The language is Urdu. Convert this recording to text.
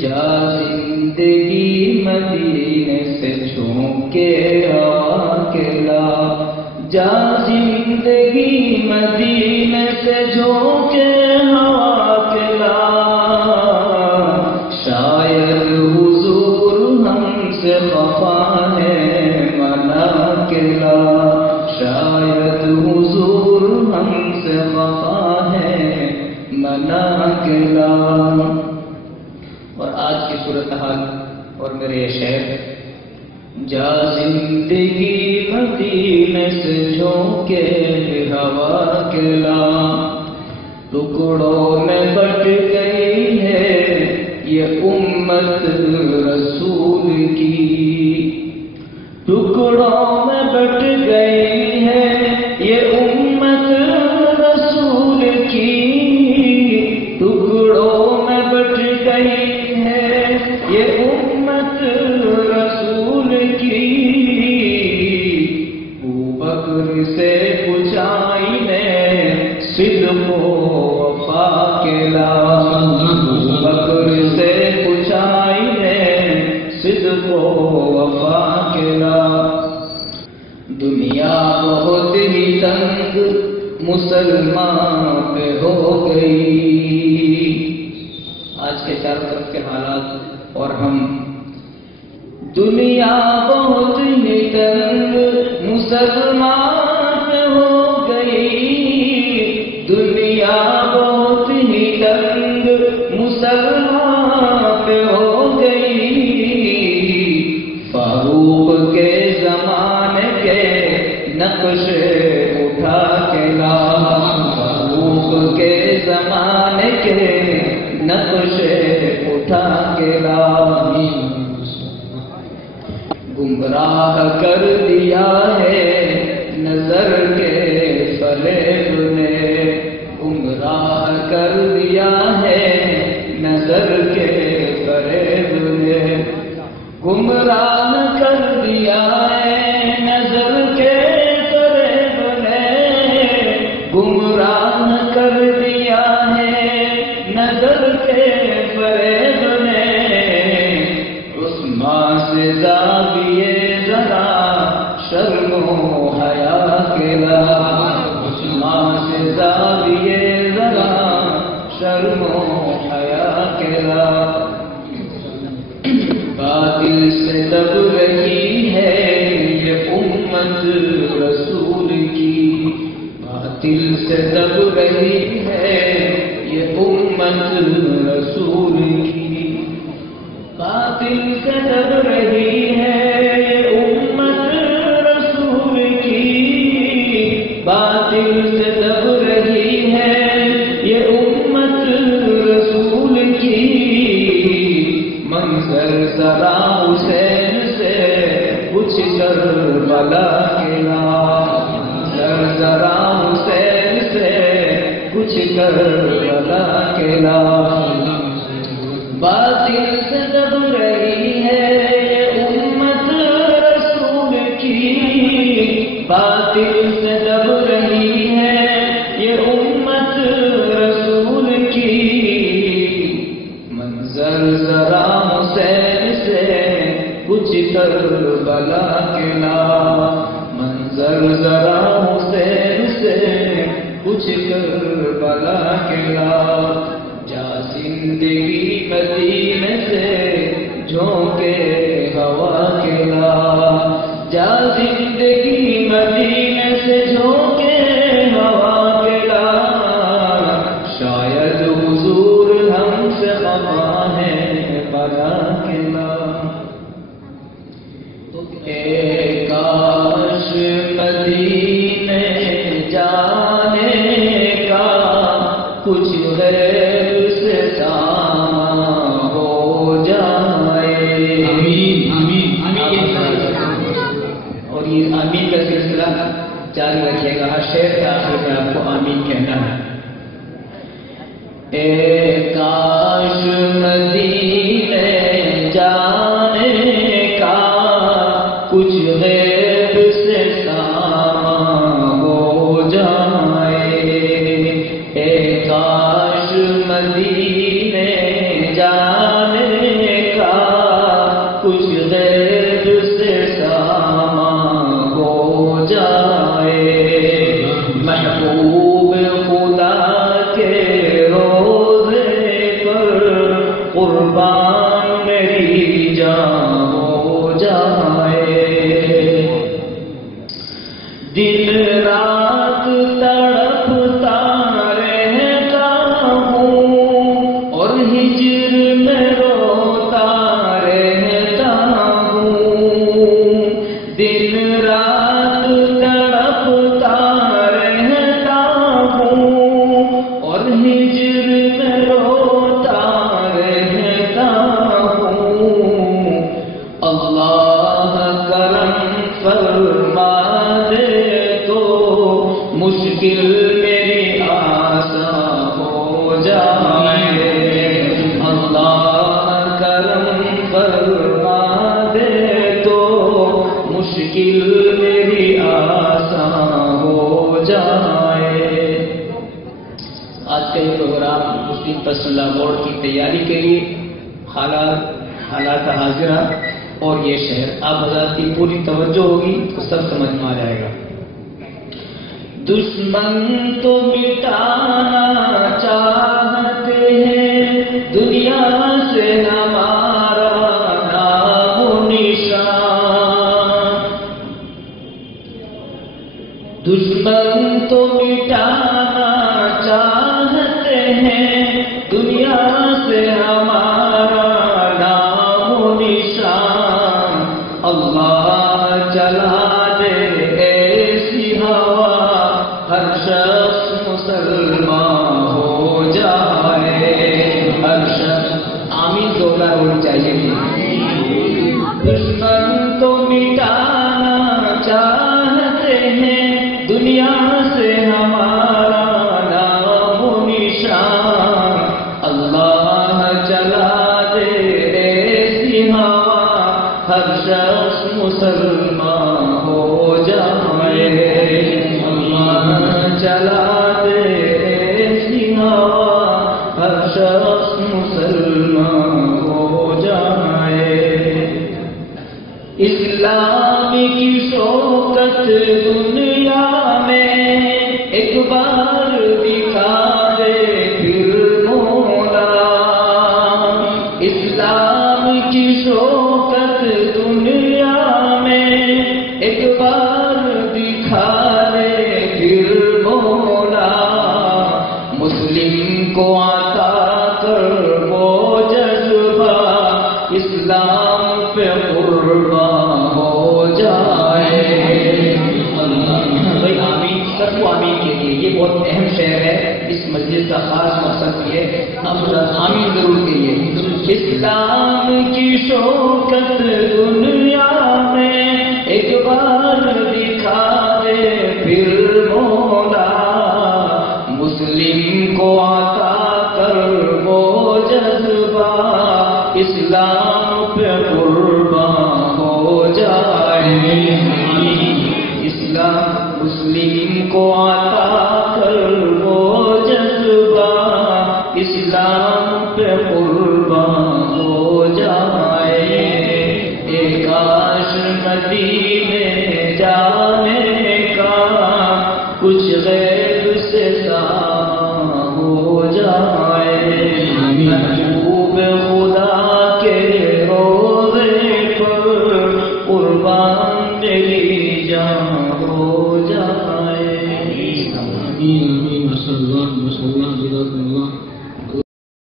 جا زندگی مدینے سے جھونکے ہوا کے لا، جا زندگی مدینے سے جھونکے ہوا کے لا، شاید حضور ہم سے خفا ہے منا کے لا، شاید حضور ہم سے خفا ہے منا کے لا۔ اور آج کی صورتحال اور میرے یہ شعر، جا زندگی مدینے سے جھونکے ہوا کے لا، ٹکڑوں میں بٹ گئی ہے یہ امت رسول کی، ٹکڑوں میں بٹ گئی ہے یہ امت رسول کی، ٹکڑوں میں بٹ گئی ہے یہ امت رسول کی، ابوبکر سے پوچھائی نے صدق و وفا کے لا، ابوبکر سے پوچھائی نے صدق و وفا کے لا، دنیا بہت ہی تنگ مسلمان پہ ہو گئی، آج کے چاروں طرف کے حالات اور ہم، دنیا بہت ہی تنگ مسلمان پہ ہو گئی، دنیا بہت ہی تنگ مسلمان پہ ہو گئی، فاروق کے زمانے کے نقش اٹھا کے لا، فاروق کے زمانے کے نقش اٹھا کے لا، گمراہ کر دیا ہے نظر کے فریب نے، گمراہ کر دیا ہے نظر کے فریب نے، گمراہ کر دیا ہے نظر کے فریب نے، گمراہ کر دیا ہے نظر کے فریب نے، عثمان سے زاویے ذرا شرم و حیا کے لا، عثمان سے زاویے ذرا شرم و حیا کے لا، باطل سے دب رہی ہے یہ امت رسول کی، باطل سے دب رہی ہے یہ امت رسول کی، باطل سے دب رہی ہے یہ امت رسول کی، باطل سے دب رہی ہے یہ امت رسول کی، منظر ذرا حسین سے کچھ کربلا کے لا، منظر ذرا حسین سے کچھ کربلا کے لا، باطل سے دب رہی ہے یہ امت رسول کی، باطل سے دب رہی ہے یہ امت رسول کی، منظر ذرا حسین سے کچھ کربلا کے لا، منظر ذرا حسین سے کچھ کربلا کے لا، جا زندگی مدینے سے جھونکے ہوا کے لا، جا زندگی مدینے سے جھونکے ہوا کے لا، شاید حضور ہم سے خفا ہے منا کے لا، اے کاش مدینے جانے کا کچھ غیر سے سامان ہو جائے، آمین آمین آمین، قربان میری جان ہو جائے. دن رات تڑپتا رہتا ہوں اور ہجر میں روتا رہتا ہوں. دن رات تڑپتا رہتا ہوں اور ہجر میں روتا رہتا ہوں. اللہ کرم فرما مشکل میری آسان ہو جائے. اللہ کرم فرما دے تو مشکل میری آسان ہو جائے. آج کا یہ پروگرام مسلم پرسنل لا بورڈ کی تیاری کے لیے حالات حاضرہ اور یہ شہر آپ حضرات کی پوری توجہ ہوگی تو سب سمجھ میں آ جائے گا. دشمن تو مٹانا چاہتے ہیں دنیا سے ہمارا نام و نشان. دشمن تو مٹانا چاہتے ہیں دنیا سے ہمارا نام و نشان. اللہ چلا دے ایسی ہوا ہر شخص مسلمان ہو جائے. ہر شخص آمین زوردار ہونی چاہیے. دشمن تو مٹانا چاہتے ہیں دنیا سے ہمارا نام و نشان. اللہ چلا دے ایسی ہوا ہر شخص مسلمان ہو جائے. چلا دے ایسی ہوا ہر شخص مسلمان ہو جائے. اسلام کی شوکت دنیا میں ایک بار دکھا دے پھر مولا. اسلام کی شوکت دنیا میں ایک بار دکھا دے پھر مولا. مسلم کو عطا کر وہ جذبہ اسلام پہ قربان ہو جائے. بھائی آمین سب کو آمین کہیے. یہ بہت اہم شعر ہے. اس مسجد کا خاص مقصد یہ ہے ہم آمین ضرور کہیے. اسلام کی شوکت دنیا میں ایک بار دکھا دے پھر مولا. مسلم کو عطا کر وہ جذبہ اسلام پہ قربان ہو جائے. اسلام مسلم کو عطا کر وہ جذبہ اسلام پہ قربان ہو جائے. ایک کاش مدینے جانے کا کچھ غیب سے سام ہو جائے. محبوب خدا کے روضے پر قربان میری جان ہو جائے. آمین آمین. صلی اللہ جزاکم اللہ.